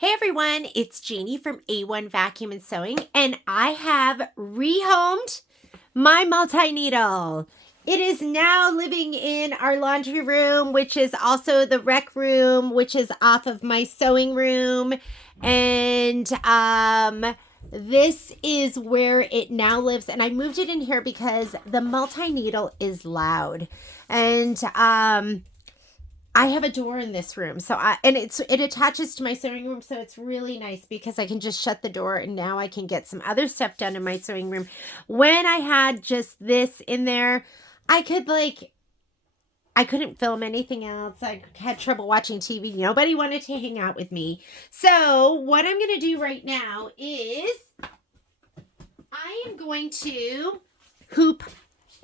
Hey everyone, it's Jeannie from A1 Vacuum and Sewing, and I have rehomed my multi-needle. It is now living in our laundry room, which is also the rec room, which is off of my sewing room. And this is where it now lives. And I moved it in here because the multi-needle is loud. And I have a door in this room, so it attaches to my sewing room, so it's really nice because I can just shut the door and now I can get some other stuff done in my sewing room. When I had just this in there, I couldn't film anything else. I had trouble watching TV. Nobody wanted to hang out with me. So what I'm going to do right now is I am going to hoop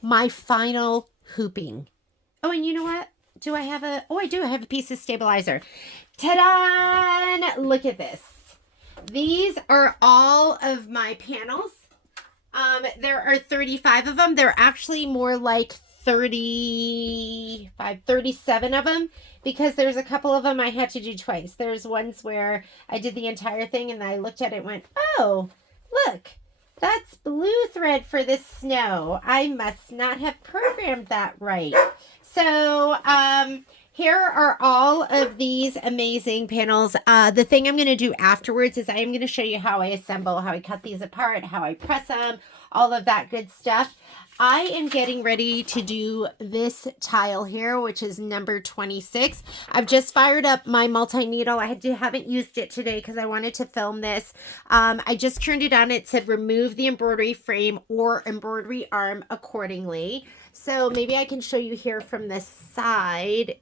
my final hooping. Oh, and you know what? Do I have a, oh, I do. I have a piece of stabilizer. Ta-da! Look at this. These are all of my panels. There are 35 of them. They're actually more like 35, 37 of them because there's a couple of them I had to do twice. There's ones where I did the entire thing and I looked at it and went, oh, look, that's blue thread for this snow. I must not have programmed that right. So here are all of these amazing panels. The thing I'm going to do afterwards is I am going to show you how I assemble, how I cut these apart, how I press them, all of that good stuff. I am getting ready to do this tile here, which is number 26. I've just fired up my multi-needle. I haven't used it today because I wanted to film this. I just turned it on. It said remove the embroidery frame or embroidery arm accordingly. So maybe I can show you here from the side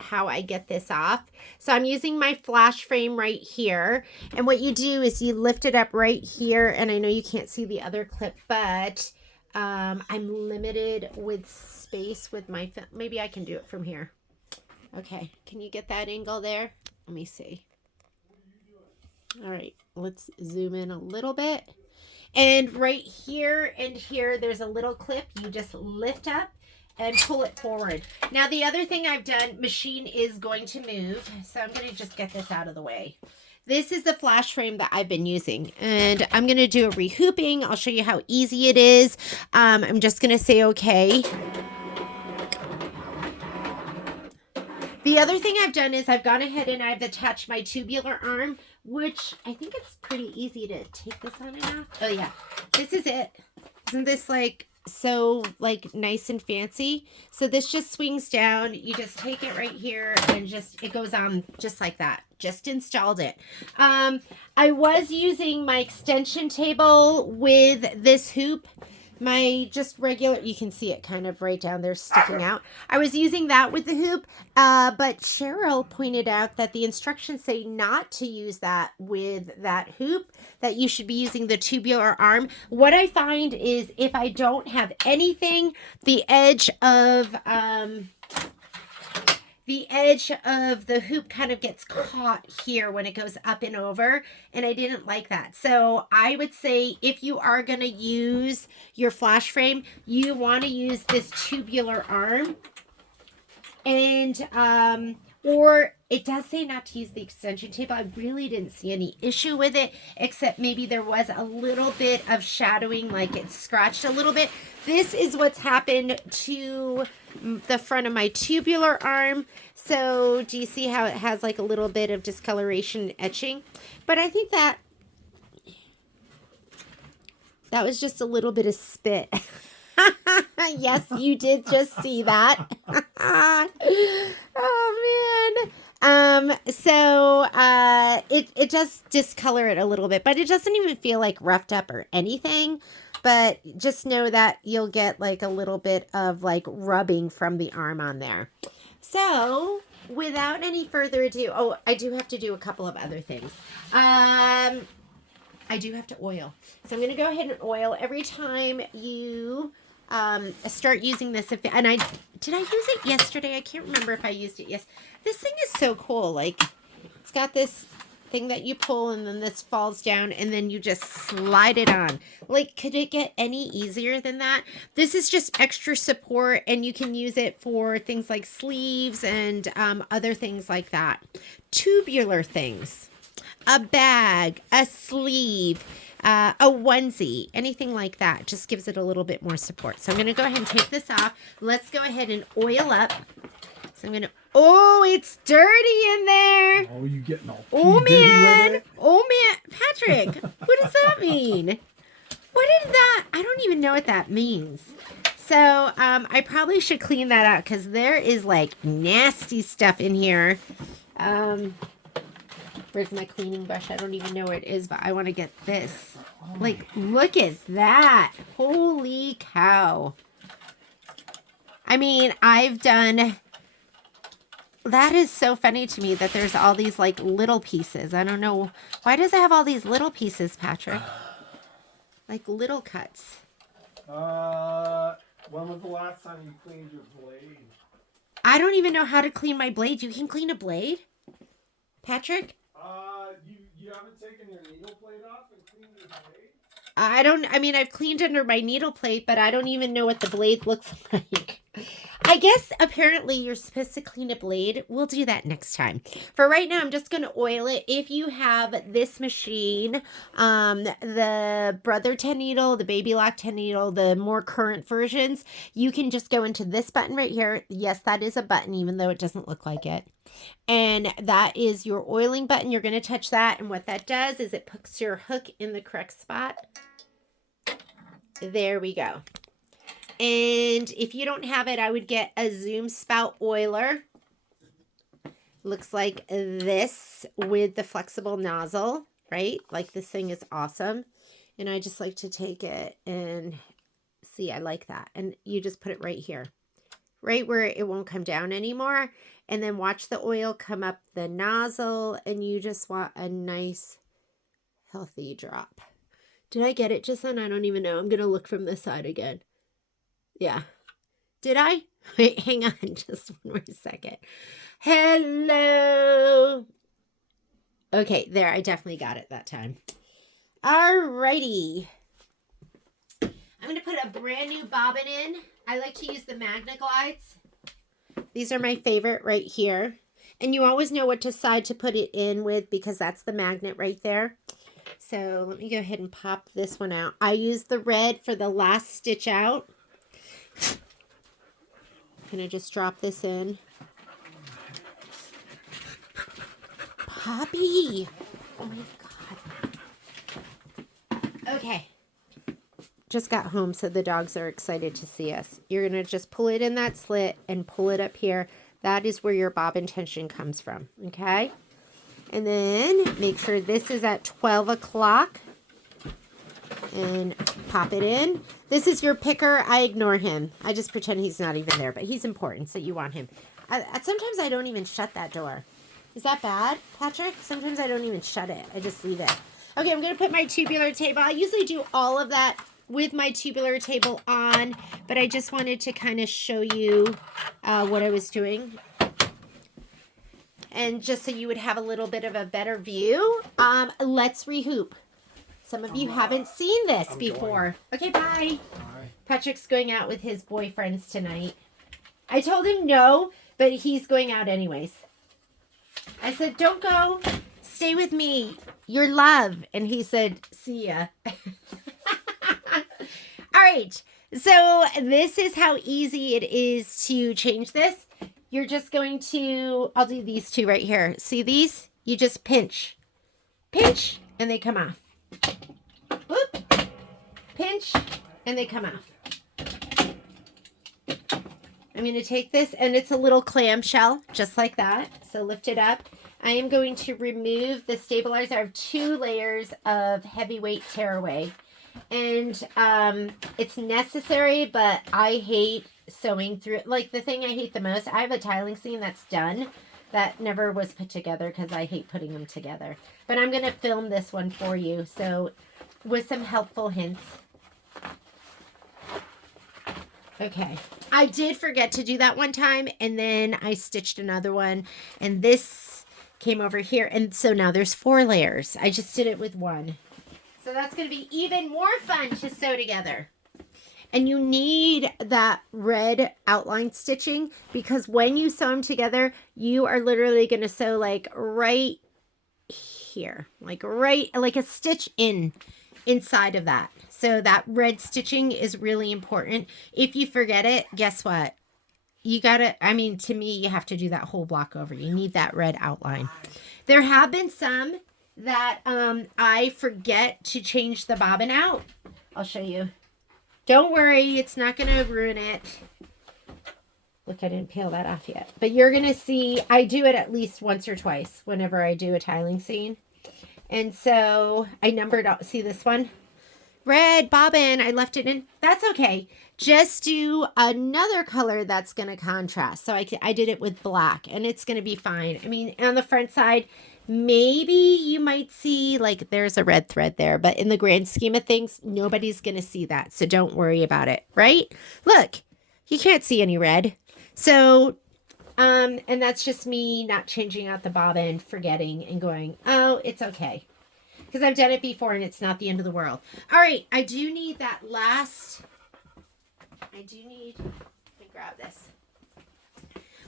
how I get this off. So I'm using my flash frame right here. And what you do is you lift it up right here. And I know you can't see the other clip, but I'm limited with space with my, maybe I can do it from here. Okay, can you get that angle there? Let me see. All right, let's zoom in a little bit. And right here and here, there's a little clip. You just lift up and pull it forward. Now, the other thing I've done, machine is going to move. So I'm going to just get this out of the way. This is the flash frame that I've been using. And I'm going to do a rehooping. I'll show you how easy it is. I'm just going to say, okay. The other thing I've done is I've gone ahead and I've attached my tubular arm, which I think it's pretty easy to take this on and off. Oh yeah, this is it. Isn't this like so like nice and fancy? So this just swings down. You just take it right here and just, it goes on just like that. Just installed it. I was using my extension table with this hoop. My just regular, you can see it kind of right down there sticking out. I was using that with the hoop, but Cheryl pointed out that the instructions say not to use that with that hoop, that you should be using the tubular arm. What I find is if I don't have anything, the edge of the hoop kind of gets caught here when it goes up and over, and I didn't like that. So I would say if you are going to use your flash frame, you want to use this tubular arm. And or it does say not to use the extension table. I really didn't see any issue with it, except maybe there was a little bit of shadowing, like it scratched a little bit. This is what's happened to the front of my tubular arm. So do you see how it has like a little bit of discoloration etching? But I think that was just a little bit of spit. Yes, you did just see that. Oh man. So it does discolor it a little bit, but it doesn't even feel like roughed up or anything. But just know that you'll get like a little bit of like rubbing from the arm on there. So without any further ado, oh, I do have to do a couple of other things. I do have to oil. So I'm going to go ahead and oil every time you start using this. Did I use it yesterday? I can't remember if I used it. Yes. This thing is so cool. Like, it's got this thing that you pull and then this falls down and then you just slide it on. Like, could it get any easier than that? This is just extra support, and you can use it for things like sleeves and other things like that. Tubular things. a bag, a sleeve, a onesie, anything like that. Just gives it a little bit more support. So I'm going to go ahead and take this off. Let's go ahead and oil up. So I'm going to, oh, it's dirty in there. Oh, you getting all oh man. Oh man. Patrick, what does that mean? What did that, I don't even know what that means. So I probably should clean that out because there is like nasty stuff in here. Where's my cleaning brush? I don't even know where it is, but I want to get this. Like, look at that. Holy cow. I mean, that is so funny to me that there's all these like little pieces. I don't know. Why does it have all these little pieces, Patrick? Like little cuts. When was the last time you cleaned your blade? I don't even know how to clean my blade. You can clean a blade? Patrick? You haven't taken your needle plate off and cleaned your blade? I've cleaned under my needle plate, but I don't even know what the blade looks like. I guess apparently you're supposed to clean a blade. We'll do that next time. For right now, I'm just going to oil it. If you have this machine, the Brother 10 needle, the Baby Lock 10 needle, the more current versions, you can just go into this button right here. Yes, that is a button, even though it doesn't look like it. And that is your oiling button. You're going to touch that. And what that does is it puts your hook in the correct spot. There we go. And if you don't have it, I would get a Zoom spout oiler. Looks like this with the flexible nozzle, right? Like this thing is awesome. And I just like to take it and see, I like that. And you just put it right here, right where it won't come down anymore. And then watch the oil come up the nozzle, and you just want a nice healthy drop. Did I get it just then? I don't even know. I'm going to look from this side again. Yeah. Did I? Wait, hang on just one more second. Hello. Okay, there. I definitely got it that time. Alrighty. I'm going to put a brand new bobbin in. I like to use the Magna Glides. These are my favorite right here. And you always know what side to put it in with because that's the magnet right there. So let me go ahead and pop this one out. I use the red for the last stitch out. I'm going to just drop this in. Poppy! Oh my God. Okay. Just got home, so the dogs are excited to see us. You're going to just pull it in that slit and pull it up here. That is where your bobbin tension comes from, okay? And then make sure this is at 12 o'clock. And pop it in. This is your picker. I ignore him. I just pretend he's not even there, but he's important, so you want him. Sometimes I don't even shut that door. Is that bad, Patrick? Sometimes I don't even shut it. I just leave it. Okay, I'm going to put my tubular table. I usually do all of that with my tubular table on, but I just wanted to kind of show you what I was doing. And just so you would have a little bit of a better view, let's rehoop. Some of you haven't seen this before. Okay, bye. Bye. Patrick's going out with his boyfriends tonight. I told him no, but he's going out anyways. I said, don't go. Stay with me. Your love. And he said, see ya. All right. So this is how easy it is to change this. You're just going to, I'll do these two right here. See these? You just pinch. Pinch, and they come off. Whoop. Pinch, and they come off. I'm going to take this, and it's a little clamshell, just like that. So lift it up. I am going to remove the stabilizer. I have 2 layers of heavyweight tearaway. And it's necessary, but I hate sewing through it. Like the thing I hate the most, I have a tiling seam that's done that never was put together because I hate putting them together. But I'm going to film this one for you, so with some helpful hints. Okay, I did forget to do that one time, and then I stitched another one, and this came over here, and so now there's 4 layers. I just did it with 1. So that's going to be even more fun to sew together. And you need that red outline stitching because when you sew them together, you are literally going to sew like right here, like right, like a stitch inside of that. So that red stitching is really important. If you forget it, guess what? You gotta, I mean, to me, you have to do that whole block over. You need that red outline. There have been some that I forget to change the bobbin out. I'll show you. Don't worry, it's not gonna ruin it. Look, I didn't peel that off yet. But you're gonna see, I do it at least once or twice whenever I do a tiling scene. And so I numbered out, see this one? Red bobbin, I left it in. That's okay. Just do another color that's going to contrast. So I did it with black and it's going to be fine. I mean, on the front side, maybe you might see like there's a red thread there, but in the grand scheme of things, nobody's going to see that. So don't worry about it, right? Look, you can't see any red. So, and that's just me not changing out the bobbin, forgetting and going, oh, it's okay. Because I've done it before and it's not the end of the world. All right, I do need that last, let me grab this.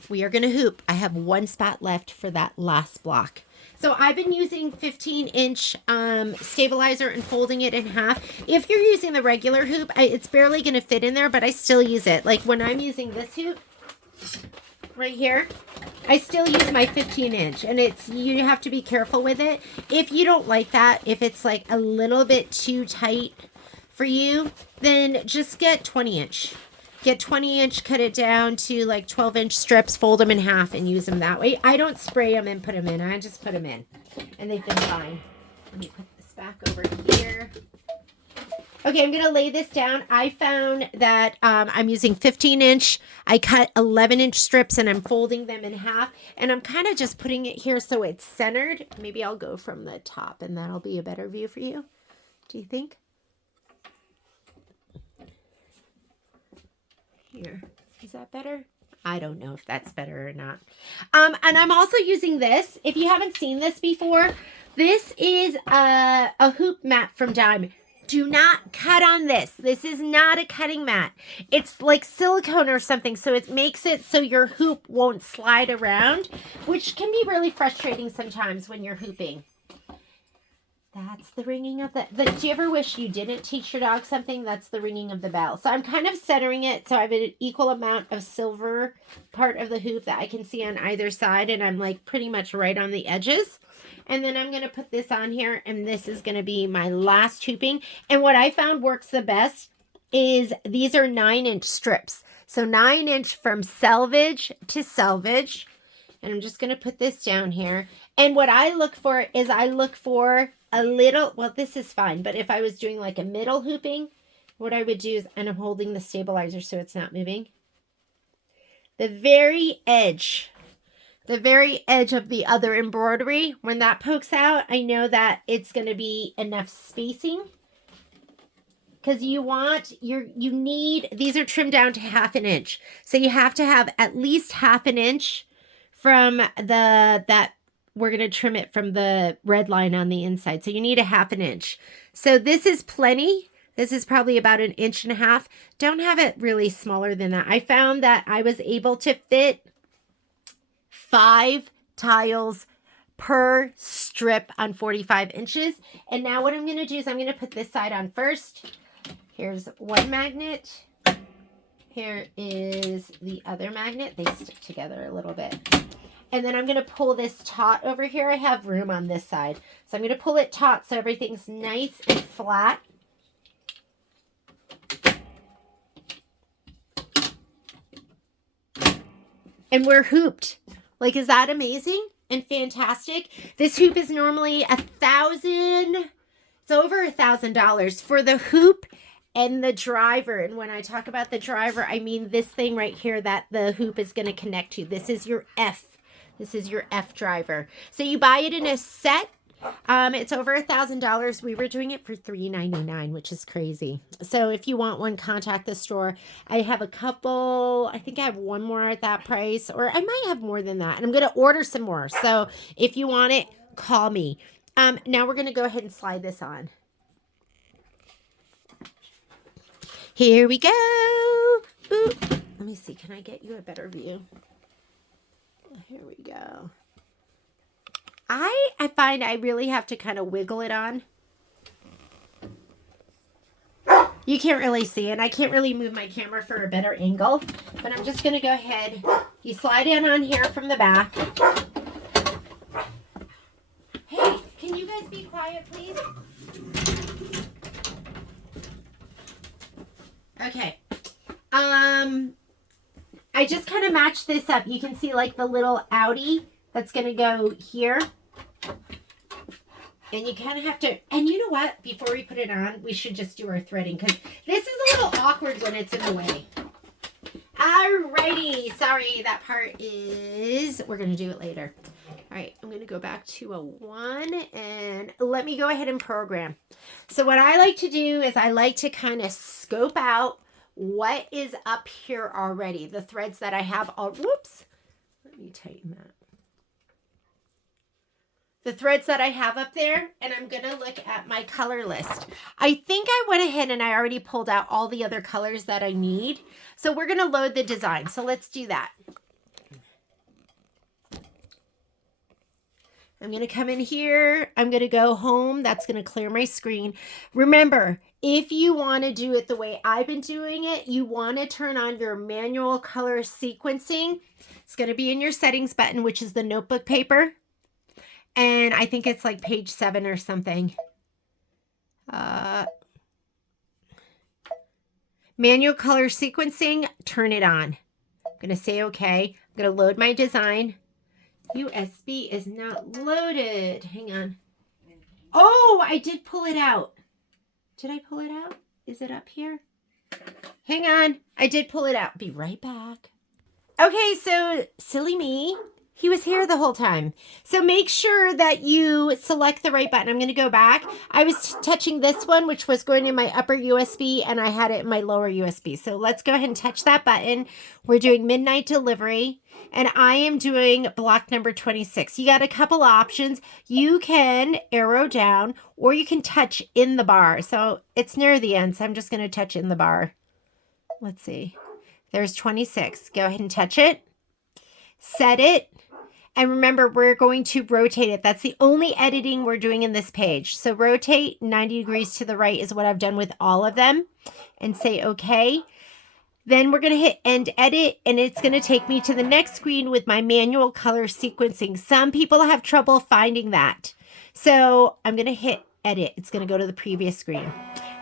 We are going to hoop. I have one spot left for that last block. So I've been using 15-inch stabilizer and folding it in half. If you're using the regular hoop, it's barely going to fit in there, but I still use it. Like when I'm using this hoop right here, I still use my 15-inch, and you have to be careful with it. If you don't like that, if it's like a little bit too tight for you, then just get 20-inch. Get 20-inch, cut it down to like 12-inch strips, fold them in half, and use them that way. I don't spray them and put them in. I just put them in, and they've been fine. Let me put this back over here. Okay, I'm going to lay this down. I found that I'm using 15-inch. I cut 11-inch strips, and I'm folding them in half. And I'm kind of just putting it here so it's centered. Maybe I'll go from the top, and that'll be a better view for you. Do you think? Here. Is that better? I don't know if that's better or not. And I'm also using this. If you haven't seen this before, this is a hoop mat from Dime. Do not cut on this. This is not a cutting mat. It's like silicone or something, so it makes it so your hoop won't slide around, which can be really frustrating sometimes when you're hooping. That's the ringing of the do you ever wish you didn't teach your dog something? That's the ringing of the bell. So I'm kind of centering it so I have an equal amount of silver part of the hoop that I can see on either side, and I'm like pretty much right on the edges. And then I'm going to put this on here, and this is going to be my last hooping. And what I found works the best is these are 9-inch strips. So 9-inch from selvage to selvage. And I'm just going to put this down here. And what I look for is I look for a little, well, this is fine. But if I was doing like a middle hooping, what I would do is, and I'm holding the stabilizer so it's not moving. The very edge of the other embroidery, when that pokes out, I know that it's going to be enough spacing, because you need, these are trimmed down to 1/2 inch. So you have to have at least 1/2 inch from that we're going to trim it from the red line on the inside. So you need 1/2 inch. So this is plenty. This is probably about 1.5 inches. Don't have it really smaller than that. I found that I was able to fit 5 tiles per strip on 45 inches. And now what I'm going to do is I'm going to put this side on first. Here's one magnet. Here is the other magnet. They stick together a little bit. And then I'm going to pull this taut over here. I have room on this side. So I'm going to pull it taut so everything's nice and flat. And we're hooped. Like, is that amazing and fantastic? This hoop is normally $1,000. It's over $1,000 for the hoop and the driver. And when I talk about the driver, I mean this thing right here that the hoop is going to connect to. This is your F. This is your F driver. So you buy it in a set. It's over $1,000. We were doing it for $3.99, which is crazy. So if you want one, contact the store. I have a couple. I think I have one more at that price, or I might have more than that. And I'm going to order some more. So if you want it, call me. Now we're going to go ahead and slide this on. Here we go. Ooh. Let me see. Can I get you a better view? Here we go. I find I really have to kind of wiggle it on. You can't really see it. I can't really move my camera for a better angle, but I'm just going to go ahead. You slide in on here from the back. Hey, can you guys be quiet, please? Okay. I just kind of matched this up. You can see like the little outie that's going to go here. And you kind of have to, and you know what? Before we put it on, we should just do our threading because this is a little awkward when it's in the way. Alrighty. Sorry, that part is, we're going to do it later. All right, I'm going to go back to a 1 and let me go ahead and program. So what I like to do is I like to kind of scope out what is up here already. The threads that I have all, whoops. Let me tighten that. The threads that I have up there, and I'm going to look at my color list. I think I went ahead and I already pulled out all the other colors that I need. So we're going to load the design. So let's do that. I'm going to come in here. I'm going to go home. That's going to clear my screen. Remember, if you want to do it the way I've been doing it, you want to turn on your manual color sequencing. It's going to be in your settings button, which is the notebook paper. And I think it's like page 7 or something. Manual color sequencing, turn it on. I'm going to say okay. I'm going to load my design. USB is not loaded. Hang on. Oh, I did pull it out. Did I pull it out? Is it up here? Hang on. I did pull it out. Be right back. Okay, so silly me. He was here the whole time. So make sure that you select the right button. I'm going to go back. I was touching this one, which was going in my upper USB, and I had it in my lower USB. So let's go ahead and touch that button. We're doing midnight delivery, and I am doing block number 26. You got a couple options. You can arrow down, or you can touch in the bar. So it's near the end, so I'm just going to touch in the bar. Let's see. There's 26. Go ahead and touch it. Set it. And remember, we're going to rotate it. That's the only editing we're doing in this page. So rotate 90 degrees to the right is what I've done with all of them. And say okay. Then we're going to hit end edit, and it's going to take me to the next screen with my manual color sequencing. Some people have trouble finding that. So I'm going to hit edit. It's going to go to the previous screen.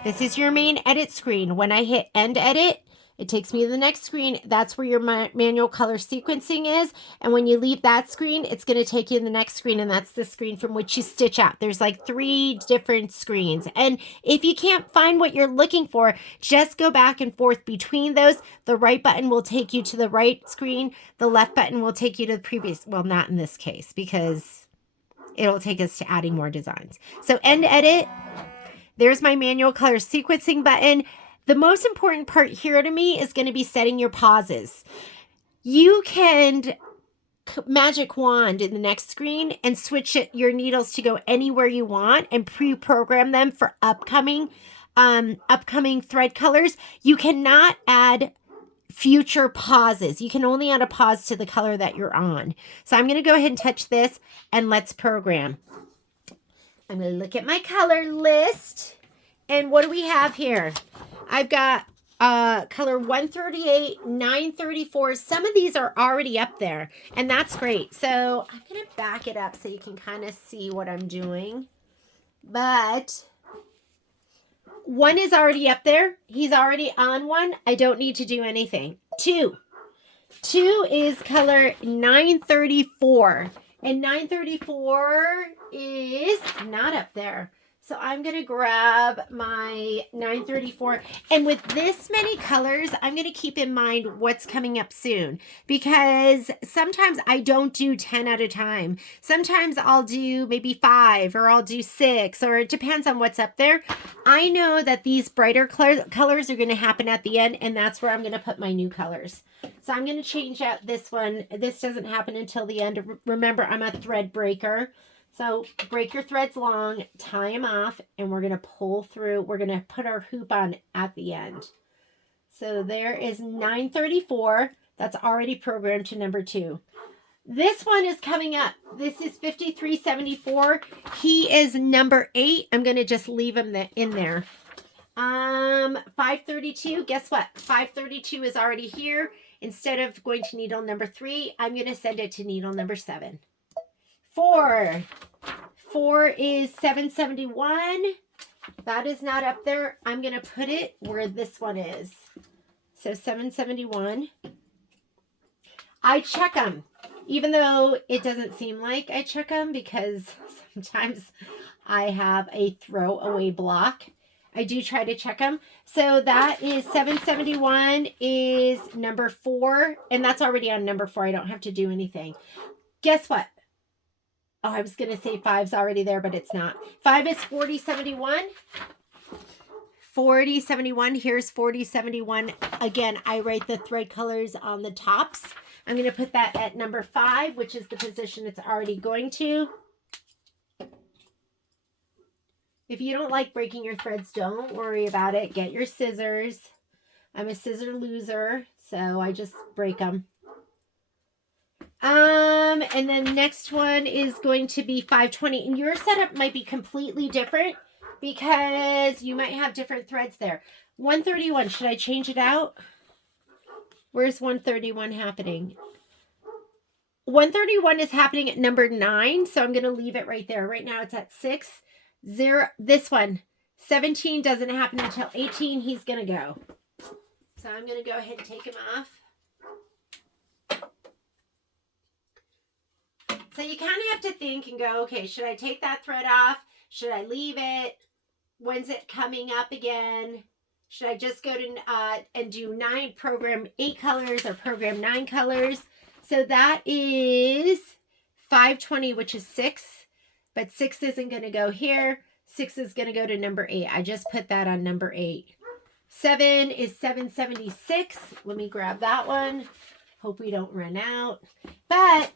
This is your main edit screen. When I hit end edit, it takes me to the next screen. That's where your manual color sequencing is. And when you leave that screen, it's going to take you to the next screen. And that's the screen from which you stitch out. There's like 3 different screens. And if you can't find what you're looking for, just go back and forth between those. The right button will take you to the right screen. The left button will take you to the previous. Well, not in this case, because it'll take us to adding more designs. So end edit. There's my manual color sequencing button. The most important part here to me is going to be setting your pauses. You can magic wand in the next screen and switch your needles to go anywhere you want and pre-program them for upcoming thread colors. You cannot add future pauses. You can only add a pause to the color that you're on. So I'm going to go ahead and touch this and let's program. I'm going to look at my color list. And what do we have here? I've got color 138, 934. Some of these are already up there, and that's great. So I'm going to back it up so you can kind of see what I'm doing. But one is already up there. He's already on one. I don't need to do anything. Two is color 934. And 934 is not up there. So I'm going to grab my 934. And with this many colors, I'm going to keep in mind what's coming up soon. Because sometimes I don't do 10 at a time. Sometimes I'll do maybe 5 or I'll do 6. Or it depends on what's up there. I know that these brighter colors are going to happen at the end. And that's where I'm going to put my new colors. So I'm going to change out this one. This doesn't happen until the end. Remember, I'm a thread breaker. So break your threads long, tie them off, and we're going to pull through. We're going to put our hoop on at the end. So there is 934. That's already programmed to number 2. This one is coming up. This is 5374. He is number 8. I'm going to just leave him in there. 532. Guess what? 532 is already here. Instead of going to needle number 3, I'm going to send it to needle number 7. 4. 4 is 771. That is not up there. I'm going to put it where this one is. So 771. I check them, even though it doesn't seem like I check them because sometimes I have a throwaway block. I do try to check them. So that is 771 is number 4, and that's already on number 4. I don't have to do anything. Guess what? Oh, I was going to say 5's already there, but it's not. 5 is 4071. 4071. Here's 4071. Again, I write the thread colors on the tops. I'm going to put that at number 5, which is the position it's already going to. If you don't like breaking your threads, don't worry about it. Get your scissors. I'm a scissor loser, so I just break them. And then next one is going to be 520. And your setup might be completely different because you might have different threads there. 131, should I change it out? Where's 131 happening? 131 is happening at number 9, so I'm going to leave it right there. Right now it's at 6. 0. This one, 17 doesn't happen until 18. He's going to go. So I'm going to go ahead and take him off. So you kind of have to think and go, okay, should I take that thread off? Should I leave it? When's it coming up again? Should I just go to and do program 8 colors or program 9 colors? So that is 520, which is 6. But 6 isn't going to go here. 6 is going to go to number 8. I just put that on number 8. 7 is 776. Let me grab that one. Hope we don't run out. But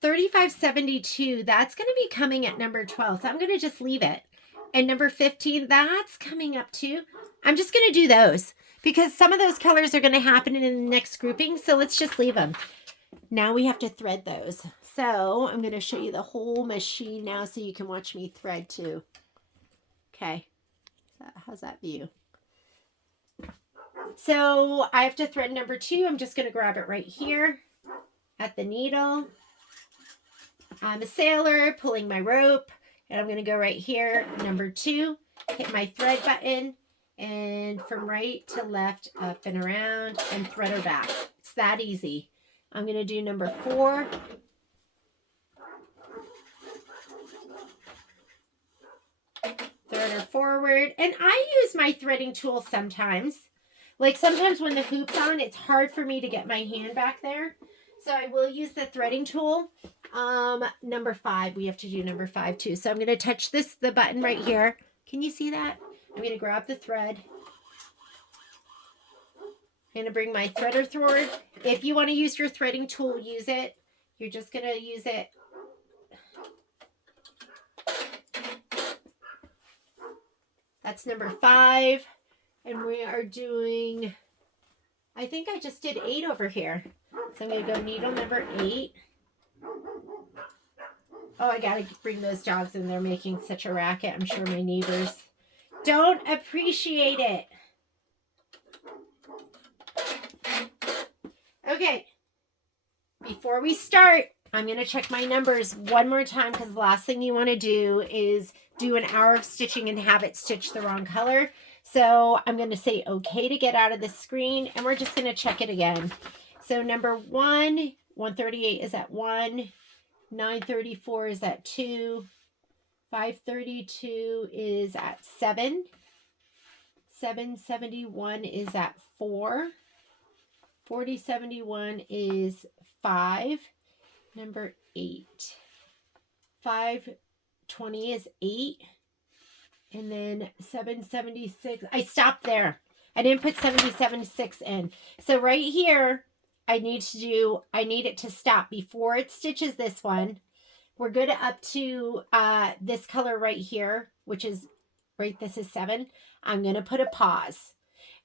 3572, that's going to be coming at number 12. So I'm going to just leave it. And number 15, that's coming up too. I'm just going to do those because some of those colors are going to happen in the next grouping. So let's just leave them. Now we have to thread those. So I'm going to show you the whole machine now so you can watch me thread too. Okay. How's that view? So I have to thread number 2. I'm just going to grab it right here at the needle. I'm a sailor pulling my rope, and I'm going to go right here, number 2, hit my thread button, and from right to left, up and around, and thread her back. It's that easy. I'm going to do number 4. Thread her forward, and I use my threading tool sometimes. Like sometimes when the hoop's on, it's hard for me to get my hand back there. So I will use the threading tool. Number 5, we have to do number 5 too. So I'm going to touch the button right here. Can you see that? I'm going to grab the thread. I'm going to bring my threader forward. If you want to use your threading tool, use it. You're just going to use it. That's number 5. And we are doing, I think I just did 8 over here. So I'm going to go needle number 8. Oh, I got to bring those dogs in. They're making such a racket. I'm sure my neighbors don't appreciate it. Okay. Before we start, I'm going to check my numbers one more time because the last thing you want to do is do an hour of stitching and have it stitch the wrong color. So I'm going to say okay to get out of the screen, and we're just going to check it again. So number 1, 138 is at 1, 934 is at 2, 532 is at 7, 771 is at 4, 4071 is 5, number 8, 520 is 8, and then 776, I stopped there. I didn't put 776 in. So right here, I need it to stop before it stitches this one. We're good up to this color right here, which is, right, this is 7. I'm going to put a pause.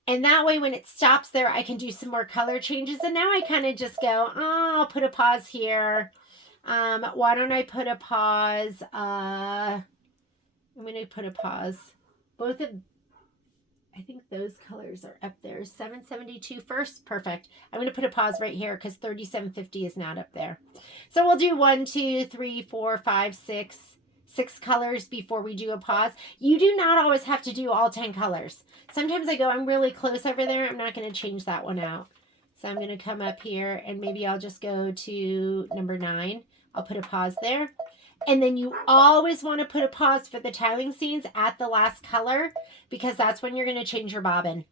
And that way when it stops there, I can do some more color changes. And now I kind of just go, oh, I'll put a pause here. Why don't I put a pause? I'm going to put a pause. Both of, I think those colors are up there. 772 first. Perfect. I'm going to put a pause right here because 3750 is not up there. So we'll do 1, 2, 3, 4, 5, 6. 6 colors before we do a pause. You do not always have to do all 10 colors. Sometimes I go, I'm really close over there. I'm not going to change that one out. So I'm going to come up here and maybe I'll just go to number 9. I'll put a pause there. And then you always want to put a pause for the tiling scenes at the last color because that's when you're going to change your bobbin.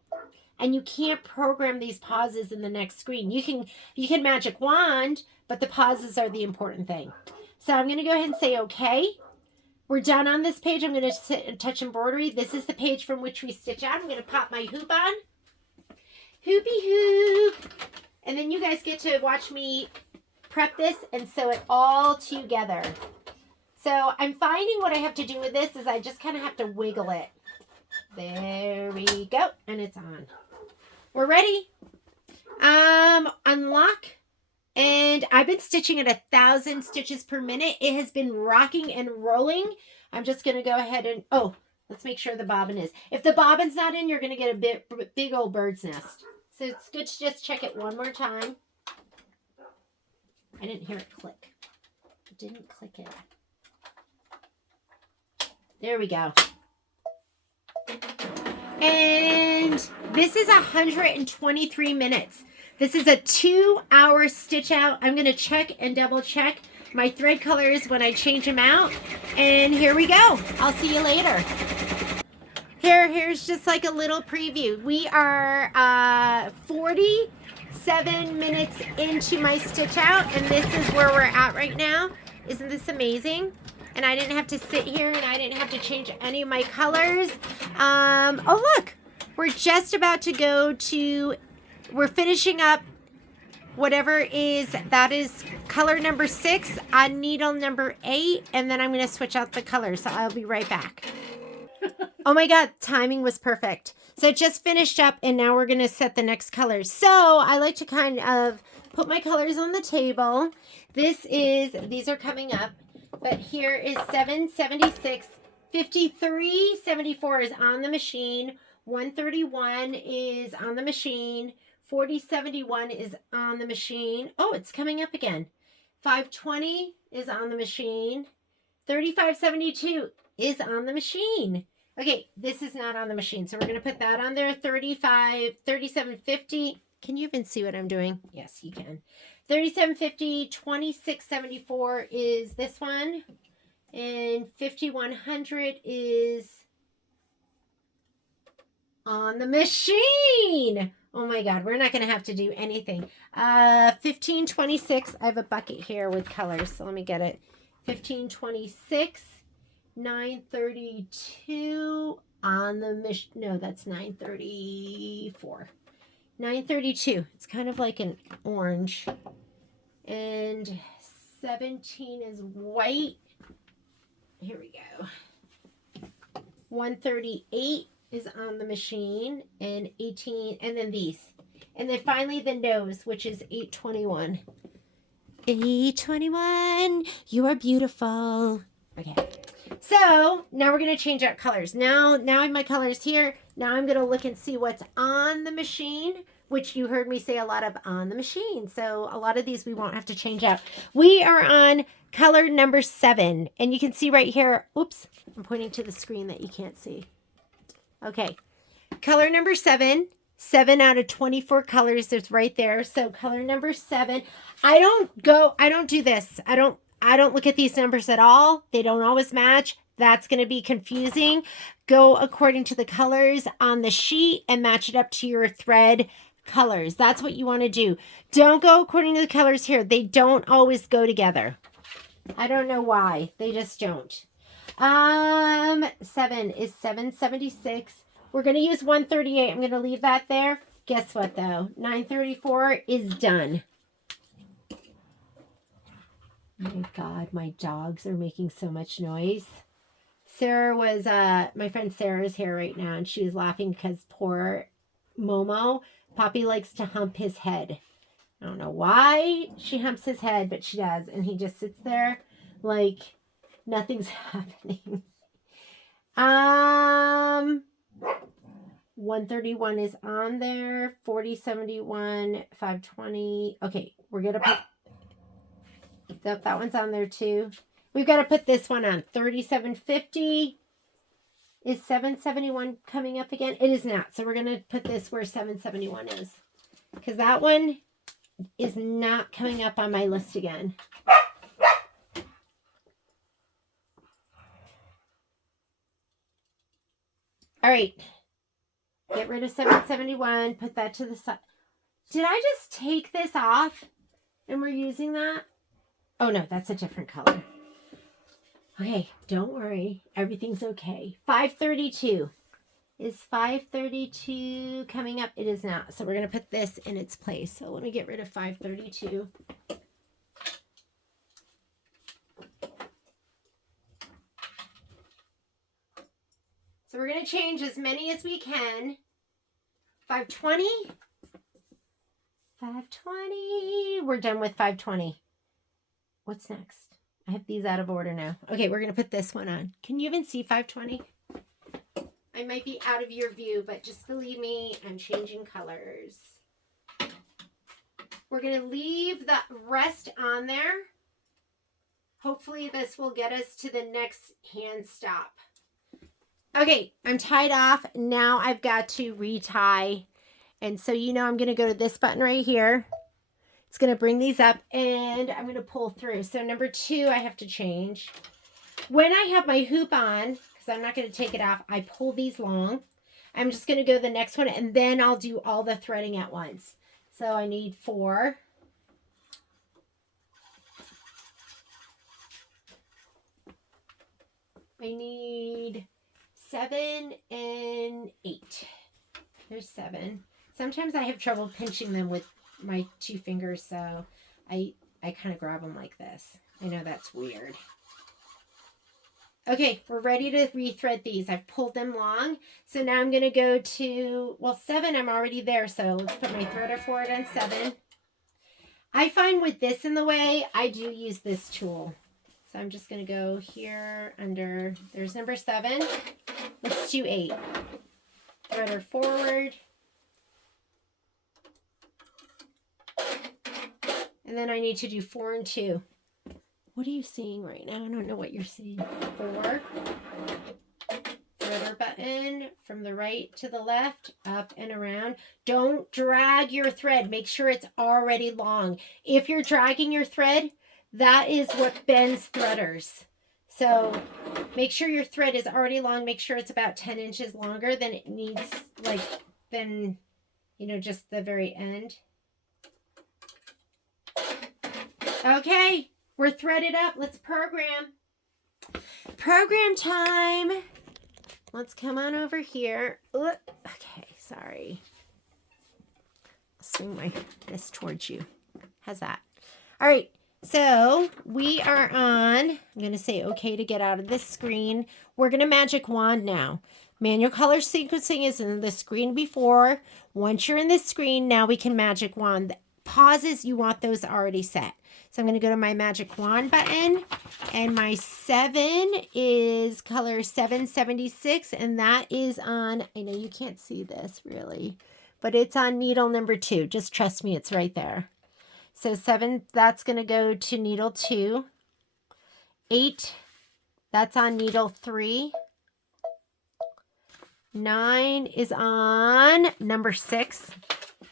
And you can't program these pauses in the next screen. You can magic wand, but the pauses are the important thing. So I'm going to go ahead and say okay. We're done on this page. I'm going to sit and touch embroidery. This is the page from which we stitch out. I'm going to pop my hoop on. Hoopy hoop. And then you guys get to watch me prep this and sew it all together. So I'm finding what I have to do with this is I just kind of have to wiggle it. There we go. And it's on. We're ready. Unlock. And I've been stitching at 1,000 stitches per minute. It has been rocking and rolling. I'm just going to go ahead and, oh, let's make sure the bobbin is. If the bobbin's not in, you're going to get a big old bird's nest. So it's good to just check it one more time. I didn't hear it click. It didn't click it. There we go. And this is 123 minutes. This is a 2-hour stitch out. I'm going to check and double check my thread colors when I change them out. And here we go. I'll see you later. Here's just like a little preview. We are 47 minutes into my stitch out. And this is where we're at right now. Isn't this amazing? And I didn't have to sit here and I didn't have to change any of my colors. Oh, look. We're just about to go to... We're finishing up whatever that is color number 6 on needle number 8. And then I'm going to switch out the colors. So I'll be right back. Oh my God, timing was perfect. So it just finished up and now we're going to set the next colors. So I like to kind of put my colors on the table. These are coming up. But here is 776. 5374 is on the machine. 131 is on the machine. 4071 is on the machine. Oh, it's coming up again. 520 is on the machine. 3572 is on the machine. Okay, this is not on the machine. So we're going to put that on there. 3750. Can you even see what I'm doing? Yes, you can. 3750, 2674 is this one. And 5100 is on the machine. Oh my God, we're not going to have to do anything. 1526, I have a bucket here with colors, so let me get it. 1526, 932 on the machine. No, that's 934. 932. It's kind of like an orange. And 17 is white. Here we go. 138 is on the machine, and 18, and then these. And then finally the nose, which is 821. 821, you are beautiful. Okay. So now we're going to change out colors. Now I have my colors here. Now I'm going to look and see what's on the machine, which you heard me say a lot of on the machine. So a lot of these we won't have to change out. We are on color number 7. And you can see right here, oops, I'm pointing to the screen that you can't see. Okay, color number 7. 7 out of 24 colors is right there. So color number 7. I don't do this. I don't look at these numbers at all. They don't always match. That's going to be confusing. Go according to the colors on the sheet and match it up to your thread colors. That's what you want to do. Don't go according to the colors here. They don't always go together. I don't know why. They just don't. 7 is 776. We're going to use 138. I'm going to leave that there. Guess what, though? 934 is done. My God, my dogs are making so much noise. Sarah was, my friend Sarah's here right now, and she was laughing because poor Momo, Poppy likes to hump his head. I don't know why she humps his head, but she does. And he just sits there like nothing's happening. 131 is on there. 4071, 520. Okay, we're going to put that one's on there too. We've got to put this one on. 3750. Is 771 coming up again? It is not. So we're going to put this where 771 is. Because that one is not coming up on my list again. All right. Get rid of 771. Put that to the side. Did I just take this off and we're using that? Oh, no. That's a different color. Okay. Don't worry. Everything's okay. 532. Is 532 coming up? It is not. So we're going to put this in its place. So let me get rid of 532. So we're going to change as many as we can. 520. 520. We're done with 520. What's next? I have these out of order now. Okay, we're going to put this one on. Can you even see 520? I might be out of your view, but just believe me, I'm changing colors. We're going to leave the rest on there. Hopefully this will get us to the next hand stop. Okay, I'm tied off. Now I've got to retie. And so you know I'm going to go to this button right here. It's going to bring these up and I'm going to pull through. So number 2, I have to change. When I have my hoop on, because I'm not going to take it off, I pull these long. I'm just going to go to the next one and then I'll do all the threading at once. So I need 4. I need 7 and 8. There's 7. Sometimes I have trouble pinching them with my 2 fingers, so I kind of grab them like this. I know that's weird. Okay, we're ready to rethread these. I've pulled them long. So now I'm going to go to, well, 7, I'm already there. So let's put my threader forward on 7. I find with this in the way, I do use this tool. So I'm just going to go here under, there's number 7. Let's do 8. Threader forward. And then I need to do 4 and 2. What are you seeing right now? I don't know what you're seeing. 4. Threader button from the right to the left, up and around. Don't drag your thread. Make sure it's already long. If you're dragging your thread, that is what bends threaders. So make sure your thread is already long. Make sure it's about 10 inches longer than it needs, than, just the very end. Okay, we're threaded up. Let's program. Program time. Let's come on over here. Okay, sorry. I'll swing this towards you. How's that? All right, so we are on. I'm going to say okay to get out of this screen. We're going to magic wand now. Manual color sequencing is in the screen before. Once you're in this screen, now we can magic wand. Pauses, you want those already set. So I'm going to go to my magic wand button, and my 7 is color 776, and that is on, I know you can't see this really, but it's on needle number 2. Just trust me, it's right there. So 7, that's going to go to needle 2. 8, that's on needle 3. 9 is on number 6.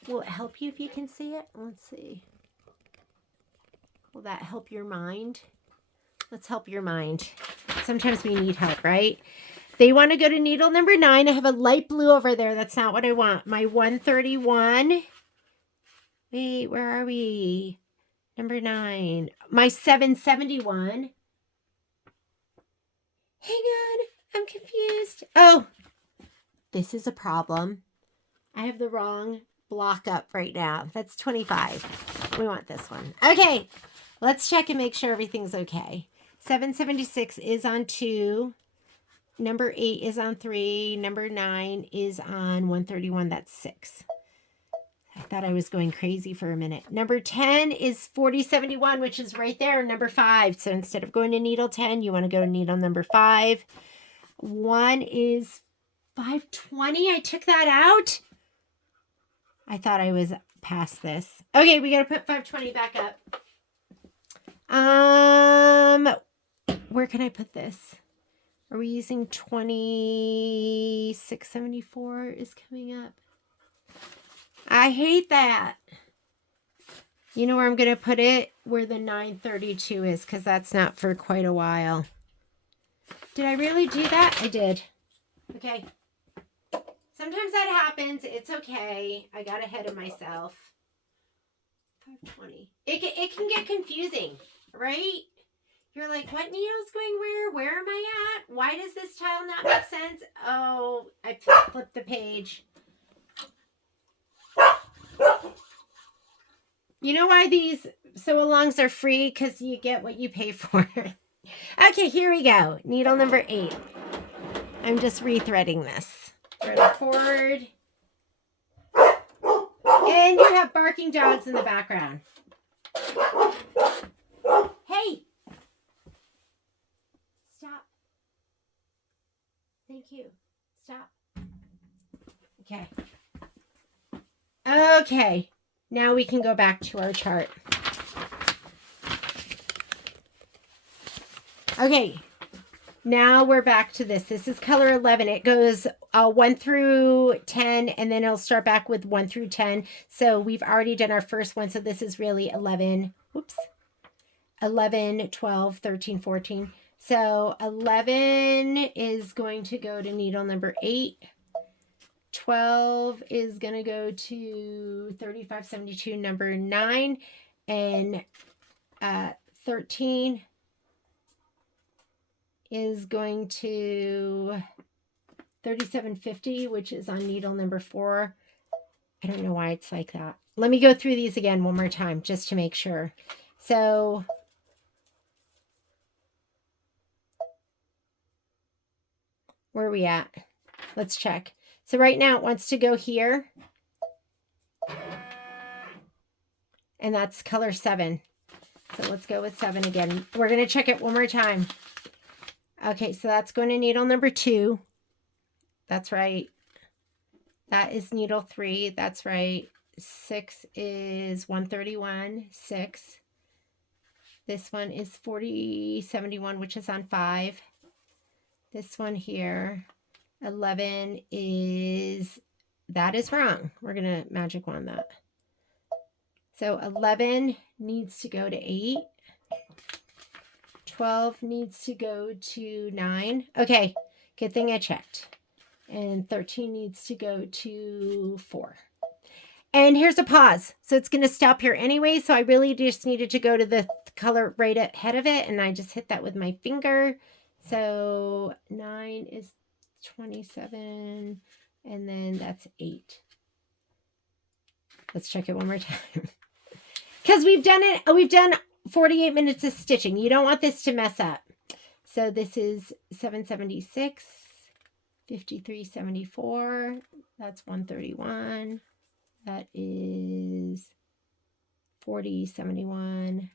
Will it help you if you can see it? Let's see. Will that help your mind? Let's help your mind. Sometimes we need help, right? They want to go to needle number 9. I have a light blue over there. That's not what I want. My 131. Wait, where are we? Number 9. My 771. Hang on. I'm confused. Oh, this is a problem. I have the wrong block up right now. That's 25. We want this one. Okay. Let's check and make sure everything's okay. 776 is on 2. Number 8 is on 3. Number 9 is on 131. That's 6. I thought I was going crazy for a minute. Number 10 is 4071, which is right there, number 5. So instead of going to needle 10, you want to go to needle number 5. 1 is 520. I took that out. I thought I was past this. Okay, we got to put 520 back up. Where can I put this? Are we using 2674 is coming up? I hate that. You know where I'm going to put it? Where the 932 is, because that's not for quite a while. Did I really do that? I did. Okay. Sometimes that happens. It's okay. I got ahead of myself. 520. It can get confusing, right? You're like, what needle's going where? Where am I at? Why does this tile not make sense? Oh, I flipped the page. You know why these sew-alongs are free? Because you get what you pay for. Okay, here we go. Needle number 8. I'm just rethreading this. Thread it forward. And you have barking dogs in the background. Hey! Stop. Thank you. Stop. Okay. Okay. Now we can go back to our chart. Okay. Now we're back to this. This is color 11. It goes 1 through 10, and then it'll start back with 1 through 10. So we've already done our first one. So this is really 11. Whoops. 11, 12, 13, 14. So 11 is going to go to needle number 8. 12 is going to go to 3572, number 9. And 13 is going to 3750, which is on needle number 4. I don't know why it's like that. Let me go through these again one more time just to make sure. So where are we at? Let's check. So right now it wants to go here. And that's color 7. So let's go with 7 again. We're going to check it one more time. Okay, so that's going to needle number 2. That's right. That is needle 3. That's right. 6 is 131. 6. This one is 4071, which is on 5. This one here, 11 is, that is wrong. We're going to magic wand that. So 11 needs to go to 8. 12 needs to go to 9. Okay, good thing I checked. And 13 needs to go to 4. And here's a pause. So it's going to stop here anyway. So I really just needed to go to the color right ahead of it. And I just hit that with my finger. So 9 is 27. And then that's 8. Let's check it one more time. Because we've done it. We've done 48 minutes of stitching. You don't want this to mess up. So this is 776, 5374. That's 131. That is 4071.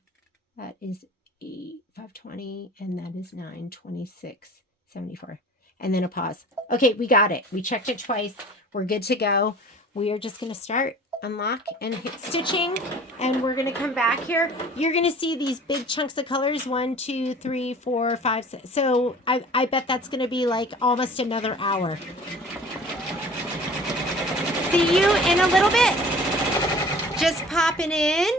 That is 520. And that is 926.74. And then a pause. Okay, we got it. We checked it twice. We're good to go. We are just going to start, unlock, and hit stitching. And we're going to come back here. You're going to see these big chunks of colors. 1, 2, 3, 4, 5, 6. So I bet that's going to be like almost another hour. See you in a little bit. Just popping in.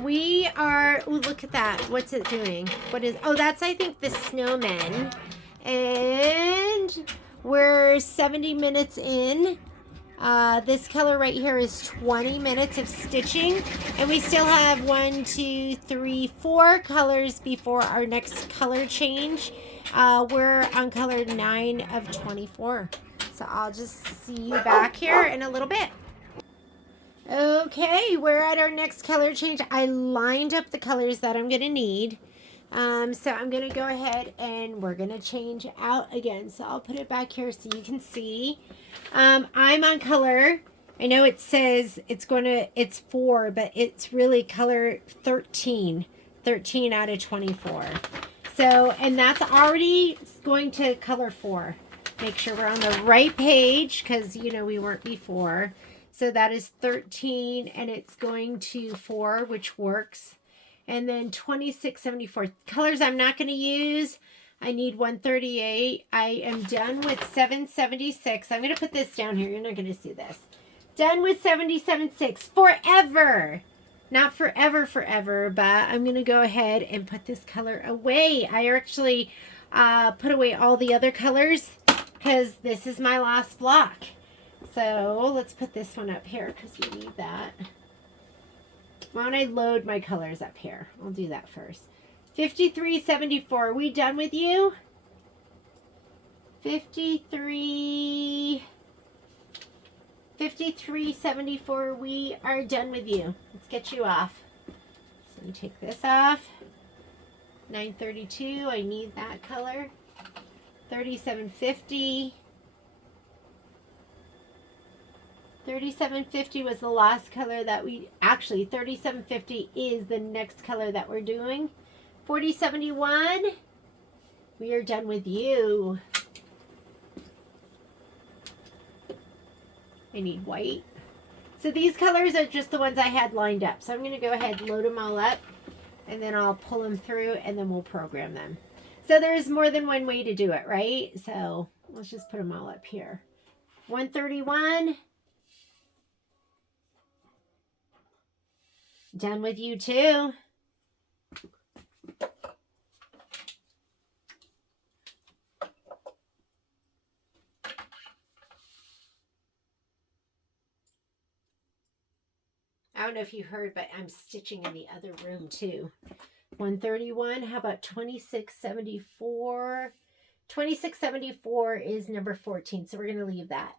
We are, oh, look at that. What's it doing? What is, oh, that's, I think, the snowmen. And we're 70 minutes in. This color right here is 20 minutes of stitching. And we still have 1, 2, 3, 4 colors before our next color change. We're on color 9 of 24. So I'll just see you back here in a little bit. Okay, we're at our next color change. I lined up the colors that I'm going to need. So I'm going to go ahead and we're going to change out again. So I'll put it back here so you can see. I'm on color. I know it says it's 4, but it's really color 13. 13 out of 24. So, and that's already going to color 4. Make sure we're on the right page because, you know, we weren't before. So that is 13 and it's going to 4, which works. And then 2674. Colors I'm not going to use. I need 138. I am done with 776. I'm going to put this down here. You're not going to see this. Done with 776 forever. Not forever, but I'm going to go ahead and put this color away. I actually put away all the other colors because this is my last block. So let's put this one up here because we need that. Why don't I load my colors up here? I'll do that first. 5374. We done with you? 5374. We are done with you. Let's get you off. So we take this off. 932. I need that color. 3750. 3750 was the last color that we, actually 3750 is the next color that we're doing. 4071, we are done with you. I need white. So these colors are just the ones I had lined up. So I'm going to go ahead and load them all up and then I'll pull them through and then we'll program them. So there's more than one way to do it, right? So let's just put them all up here. 131. Done with you too. I don't know if you heard, but I'm stitching in the other room too. 131. How about 2674? 2674 is number 14, so we're going to leave that.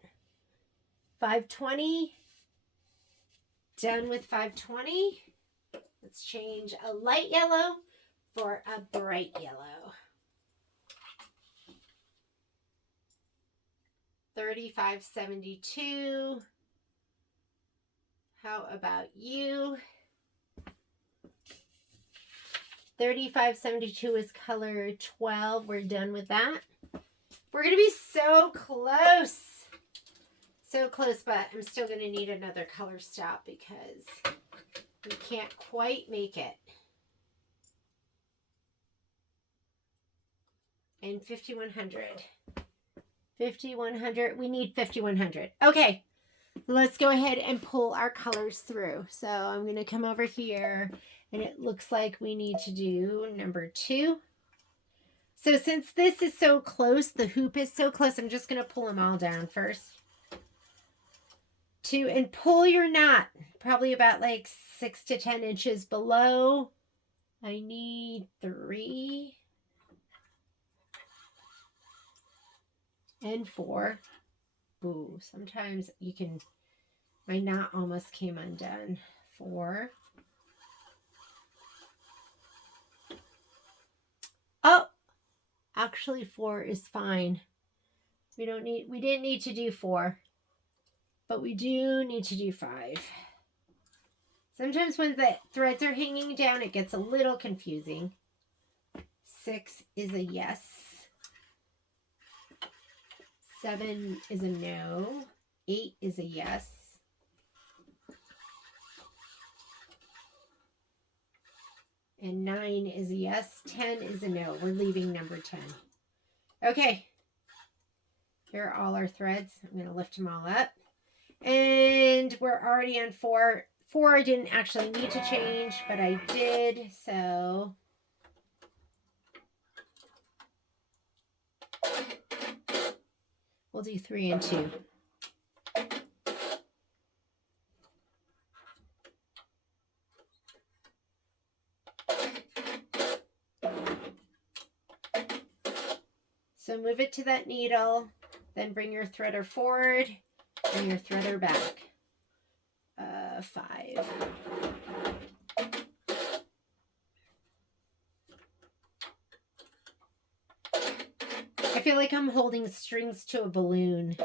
520. Done with 520. Let's change a light yellow for a bright yellow. 3572. How about you? 3572 is color 12. We're done with that. We're going to be so close. So close, but I'm still going to need another color stop because we can't quite make it. And 5100. 5100. We need 5100. Okay. Let's go ahead and pull our colors through. So I'm going to come over here and it looks like we need to do number 2. So since this is so close, the hoop is so close, I'm just going to pull them all down first. 2, and pull your knot probably about like 6 to 10 inches below. I need 3 and 4. Ooh, sometimes you can, my knot almost came undone. 4. Oh, actually 4 is fine. We didn't need to do 4. But we do need to do 5. Sometimes when the threads are hanging down, it gets a little confusing. 6 is a yes. 7 is a no. 8 is a yes. 9 is a yes. 10 is a no. We're leaving number 10. Okay. Here are all our threads. I'm going to lift them all up. And we're already on 4. 4 I didn't actually need to change, but I did, so. We'll do 3 and 2. So move it to that needle, then bring your threader forward and your threader back. 5. feel like I'm holding strings to a balloon,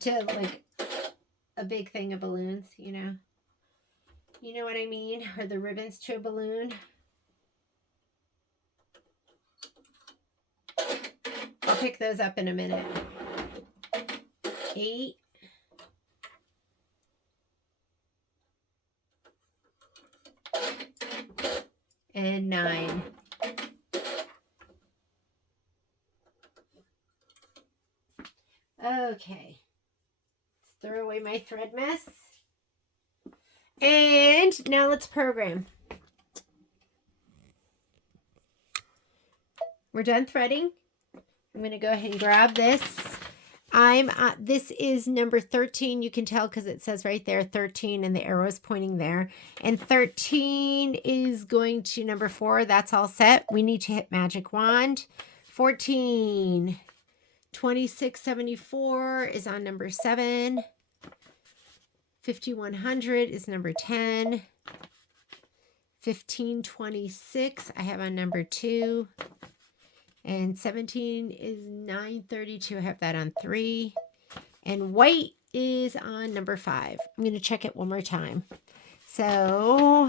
to like a big thing of balloons, you know? You know what I mean? Or the ribbons to a balloon. I'll pick those up in a minute. 8. And 9. Okay. Let's throw away my thread mess. And now let's program. We're done threading. I'm going to go ahead and grab this. This is number 13. You can tell because it says right there 13 and the arrow is pointing there. And 13 is going to number 4. That's all set. We need to hit magic wand. 14. 2674 is on number 7. 5100 is number 10. 1526 I have on number 2. And 17 is 932. I have that on 3. And white is on number 5. I'm going to check it one more time. So,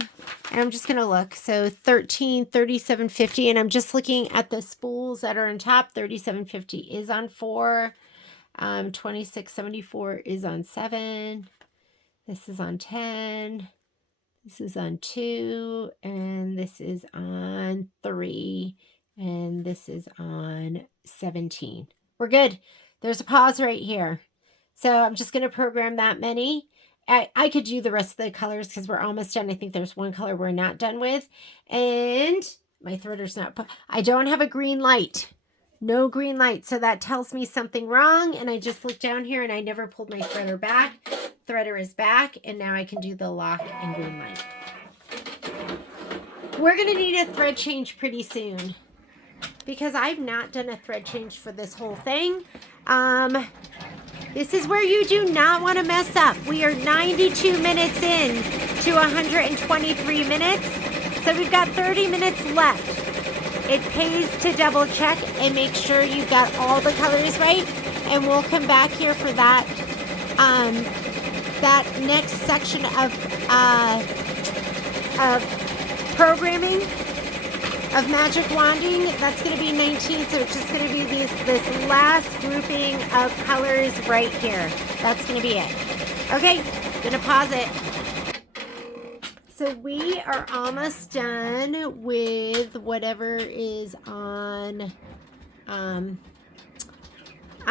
and I'm just going to look. So 13, 3750. And I'm just looking at the spools that are on top. 3750 is on 4. 2674 is on 7. This is on 10. This is on 2. And this is on 3. And this is on 17. We're good. There's a pause right here. So I'm just going to program that many. I could do the rest of the colors because we're almost done. I think there's one color we're not done with. And my threader's not... I don't have a green light. No green light. So that tells me something wrong. And I just looked down here and I never pulled my threader back. Threader is back. And now I can do the lock and green light. We're going to need a thread change pretty soon, because I've not done a thread change for this whole thing. This is where you do not want to mess up. We are 92 minutes in to 123 minutes. So we've got 30 minutes left. It pays to double check and make sure you've got all the colors right. And we'll come back here for that, that next section of programming. Of magic wanding. That's going to be 19, so it's just going to be this last grouping of colors right here. That's going to be it. Okay, going to pause it. So we are almost done with whatever is on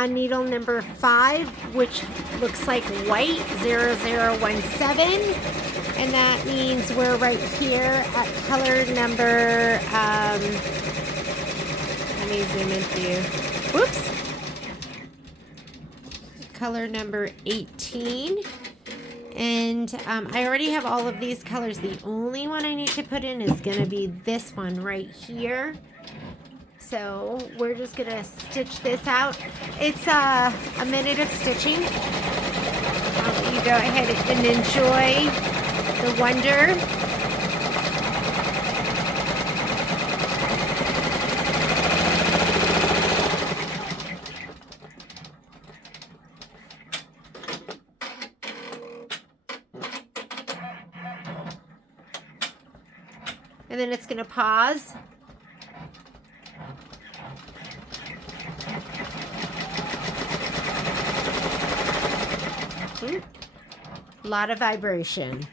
needle number 5, which looks like white 0017. And that means we're right here at color number, let me zoom in for you. Whoops. Color number 18. And I already have all of these colors. The only one I need to put in is going to be this one right here. So we're just going to stitch this out. It's a minute of stitching. I'll let you go ahead and enjoy the wonder. And then it's going to pause. A lot of vibration.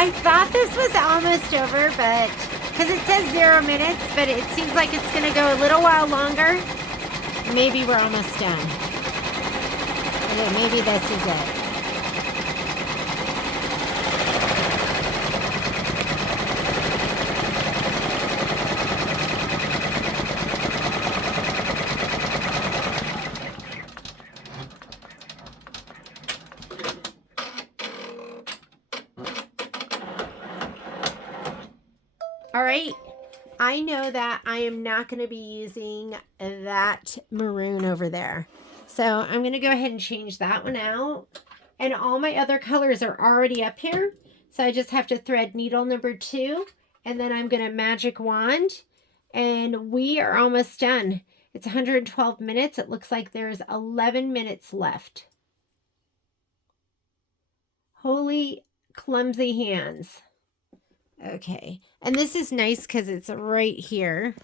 I thought this was almost over, but because it says 0 minutes, but it seems like it's going to go a little while longer. Maybe we're almost done. Okay, maybe this is it. All right, I know that I am not going to be using that maroon over there. So I'm going to go ahead and change that one out. And all my other colors are already up here. So I just have to thread needle number 2. And then I'm going to magic wand. And we are almost done. It's 112 minutes. It looks like there's 11 minutes left. Holy clumsy hands. Okay, and this is nice because it's right here,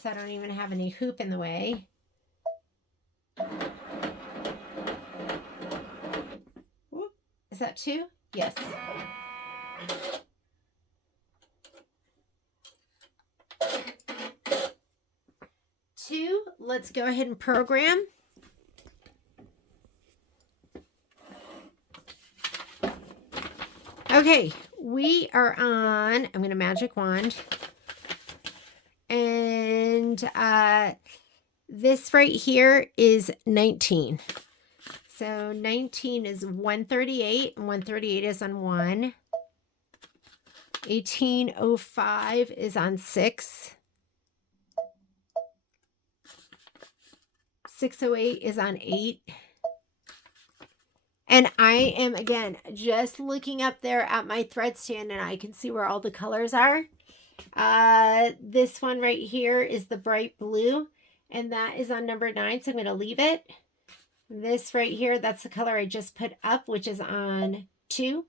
so I don't even have any hoop in the way. Whoop. Is that 2? Yes. Two, let's go ahead and program. Okay, we are on, I'm going to magic wand, and this right here is 19. So 19 is 138, and 138 is on 1. 1805 is on 6. 608 is on 8. And I am, again, just looking up there at my thread stand, and I can see where all the colors are. This one right here is the bright blue, and that is on number 9, so I'm going to leave it. This right here, that's the color I just put up, which is on 2.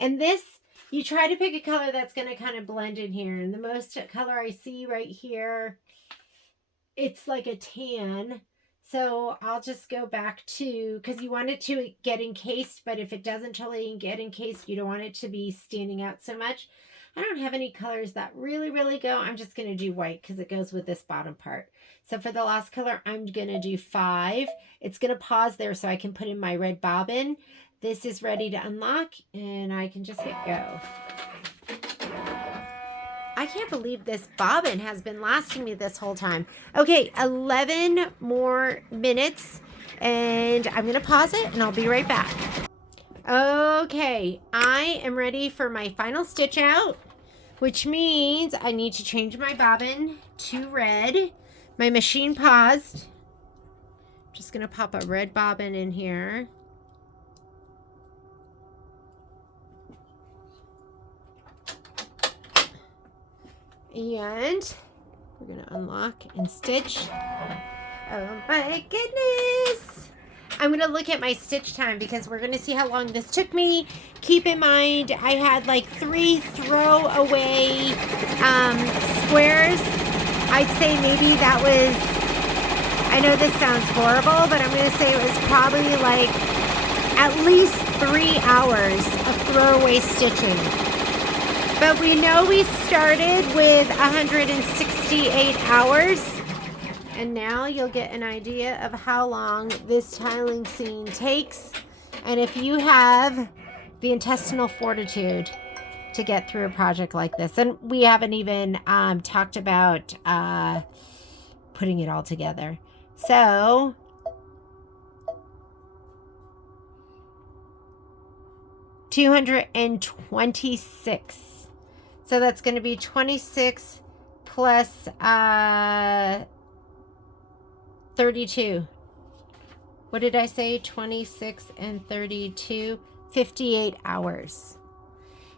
And this, you try to pick a color that's going to kind of blend in here. And the most color I see right here, it's like a tan. So I'll just go back to, because you want it to get encased, but if it doesn't totally get encased, you don't want it to be standing out so much. I don't have any colors that really go. I'm just going to do white because it goes with this bottom part. So for the last color, I'm going to do 5. It's going to pause there so I can put in my red bobbin. This is ready to unlock, and I can just hit go. I can't believe this bobbin has been lasting me this whole time. Okay, 11 more minutes, and I'm going to pause it, and I'll be right back. Okay, I am ready for my final stitch out, which means I need to change my bobbin to red. My machine paused. Just going to pop a red bobbin in here. And we're going to unlock and stitch. Oh my goodness. I'm going to look at my stitch time because we're going to see how long this took me. Keep in mind, I had like 3 throwaway squares. I'd say maybe that was, I know this sounds horrible, but I'm going to say it was probably like at least 3 hours of throwaway stitching. But we know we started with 168 hours. And now you'll get an idea of how long this tiling scene takes. And if you have the intestinal fortitude to get through a project like this. And we haven't even talked about putting it all together. So $226. So that's going to be 26 plus 32. What did I say? 26 and 32. 58 hours.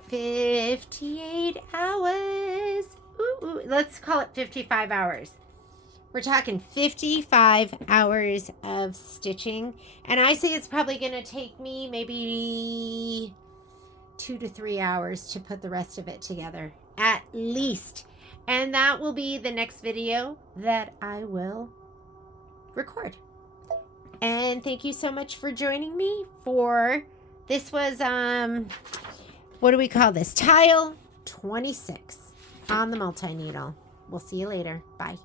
58 hours. Ooh, let's call it 55 hours. We're talking 55 hours of stitching. And I say it's probably going to take me maybe 2 to 3 hours to put the rest of it together. At least. And that will be the next video that I will record. And thank you so much for joining me for this was what do we call this? Tile 26 on the multi-needle. We'll see you later. Bye.